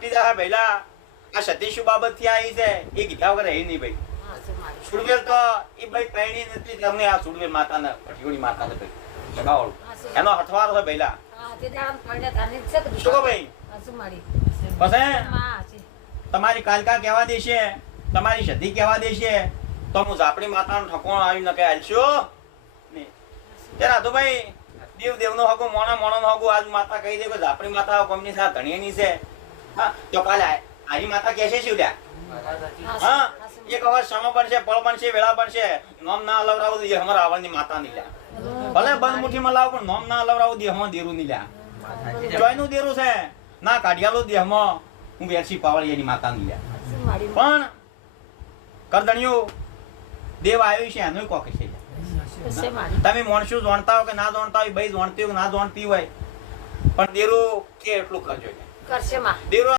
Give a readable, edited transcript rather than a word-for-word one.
મટી જાય ભઈલા આ સતી શું બાબત થી આવી છે એ કીધા વગર રહી નહીં ભાઈ સુડવેલ તો એ ભાઈ પૈણી નથી તમને આ સુડવેલ માતાને પઠીઓની માતાને ભાઈ સગાવાળું એનો હથવારો છે ભઈલા શું કહો ભાઈ પછી તમારી કાલકા કહેવા દેશે તમારી સતી કહેવા દેશે તો હું ઝાપડી માતાનો ઠકોણ આવી ન કહે હાલશો ને ત્યારે તો ભાઈ દેવનો હગો મોણો હગો આજ માતા કહી દે કે ઝાપડી માતા કોમની સાથે ધણીની છે હા તો કાલે આરી માતા કહે છે શું લ્યા હા એક અવાજ સમય બનશે પળ બનશે વેળા બનશે નોમ ના લવરાવું દે અમારા આવળની માતા ની લ્યા ભલે બંધ મુઠ્ઠીમાં લાવ પણ નોમ ના લવરાવું દે હમાં દેરું ની લ્યા જોઈનું દેરું છે ના કાઢિયાલો દેહમાં હું વેરસી પાવળી એની માતા ની લ્યા પણ કરદણીઓ દેવ આવ્યું છે એનું કોક છે તમે માણસો જાણતા હો કે ના જાણતા હોય ભાઈ જાણતી હોય ના જાણતી હોય પણ દેરું કે એટલું કરજો કરશે માં દેરો